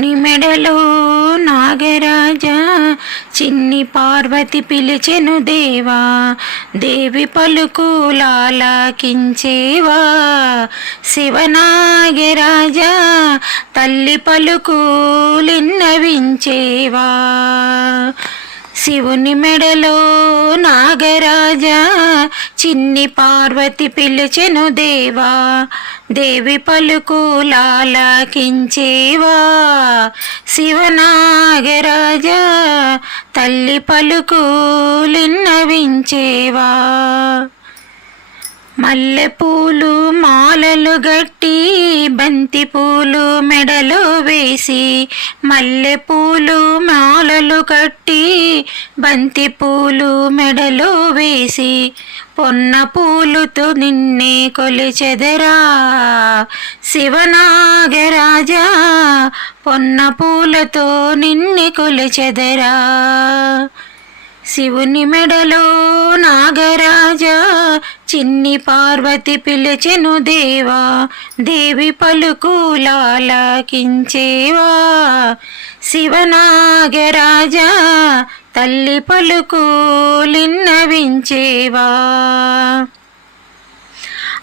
నీ మెడలో నాగరాజా చిన్ని పార్వతి పిలిచెను దేవా దేవి పలుకులాలకించేవా శివనాగరాజా తల్లి పలుకులిన్నవించేవా శివుని మెడలో నాగరాజా చిన్ని పార్వతి పిలిచెను దేవా. దేవి పలుకులాలకించేవా శివనాగరాజా తల్లి పలుకులిన్నవించేవా మల్లెపూలు మాలలు గట్టి బంతిపూలు మెడలో వేసి మల్లెపూలు మాలలు కట్టి బంతిపూలు మెడలో వేసి పొన్న పూలుతో నిన్నే కొలిచెదరా. శివనాగరాజా పొన్న పూలతో నిన్నే కొలిచెదరా. శివుని మెడలో నాగరాజా చిన్ని పార్వతి పిలిచెను దేవా దేవి పలుకులాలకించేవా శివనాగరాజా తల్లి పలుకులిన్నవించేవా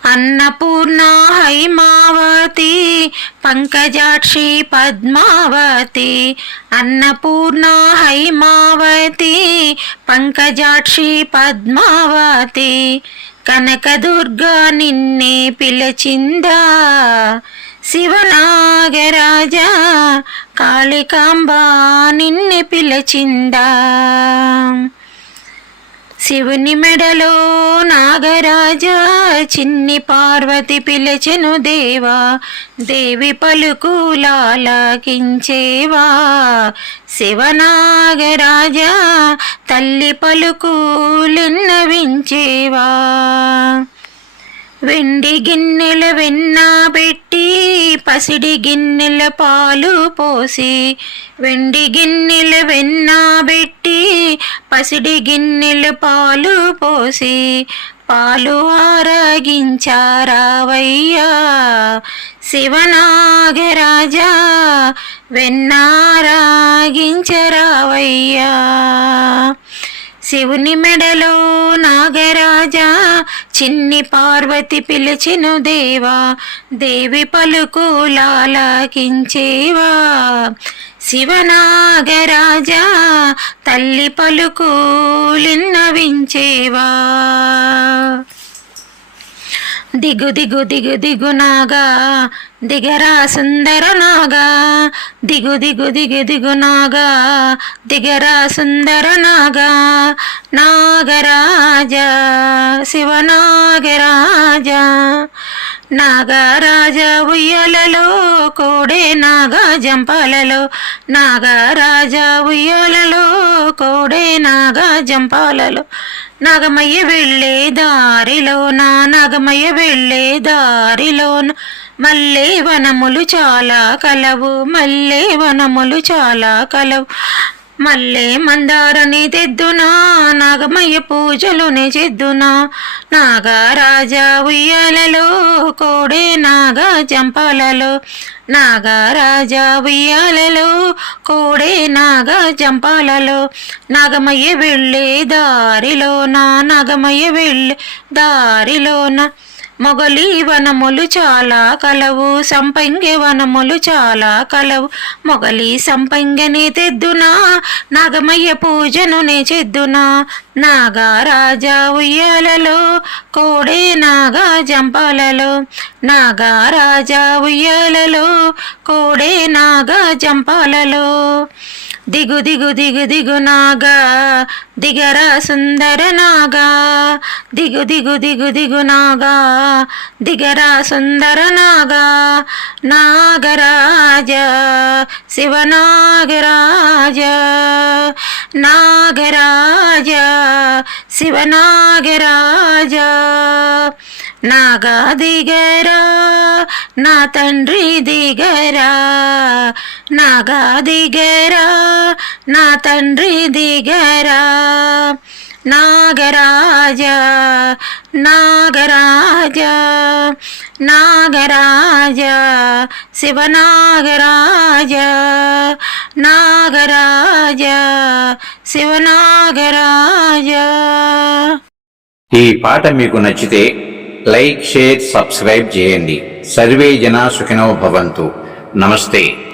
అన్నపూర్ణ హైమావతి పంకజాక్షి పద్మావతి. అన్నపూర్ణ హైమావతి పంకజాక్షి పద్మావతి. కనకదుర్గ నిన్నే పిలచిందా? శివనాగరాజ కాళికాంబ నిన్నే పిలచిందా? శివుని మెడలో నాగరాజా చిన్ని పార్వతి పిలిచెను దేవా దేవి పలుకులాలకించేవా శివనాగరాజా తల్లి పలుకులిన్నవించేవా వెండి గిన్నెల వెన్న పెట్టి పసిడి గిన్నెల పాలు పోసి వెండి గిన్నెల వెన్న పసిడి గిన్నెలు పాలు పోసి పాలు ఆరగించారావయ్యా శివనాగరాజా వెన్నారాగించరావయ్యా శివుని మెడలో నాగరాజా చిన్ని పార్వతి పిలిచిను దేవా దేవి పలుకులాలకించేవా శివనాగరాజా తల్లి పలుకులిన్నవించేవా. దిగు దిగు దిగు దిగు నాగా దిగరా సుందర నాగా. దిగు దిగు దిగు దిగు నాగా దిగరా సుందర నాగా. నాగరాజా శివనాగరాజా. నాగరాజ ఉయ్యాలలో కోడే నాగా జంపాలలో. నాగరాజ ఉయ్యాలలో కోడే నాగా జంపాలలో. నాగమయ్య వెళ్ళే దారిలో నా నాగమయ్య వెళ్ళే దారిలోన. మల్లె వనములు చాలా కలవు మల్లె వనములు చాలా కలవు. మల్లే మందారని తెద్దునా నాగమయ్య పూజలునే చెద్దునా. నాగరాజా ఉయ్యాలలో కోడే నాగ జంపాలలో నాగరాజా ఉయ్యాలలో కోడే నాగ జంపాలలో నాగమయ్య వెళ్ళే దారిలోన నాగమయ్య వెళ్ళే దారిలోన. మొగలి వనములు చాలా కలవు సంపంగి వనములు చాలా కలవు. మొగలి సంపంగెని తెద్దునా నాగమయ్య పూజను నే చెద్దునా? నాగారాజా ఉయ్యాలలో కోడే నాగా జంపాలలో. నాగారాజా ఉయ్యాలలో కోడే నాగా జంపాలలో. దిగు దిగు దిగు దిగు నాగా దిగరా సుందర నాగా. దిగు దిగు దిగు దిగు నాగా దిగరా సుందర నాగా. నాగరాజ శివనాగరాజ. నాగరాజ శివనాగరాజ. నాగా దిగరా నా తండ్రి దిగరా. నాగా దిగరా నా తండ్రి దిగరా. నాగరాజ నాగరాజ నాగరాజ శివనాగరాజ. నాగరాజ శివనాగరాజ. ఈ పాట మీకు నచ్చితే లైక్ షేర్ సబ్స్క్రైబ్ చేయండి. సర్వే జనా సుఖినో భవంతు. నమస్తే.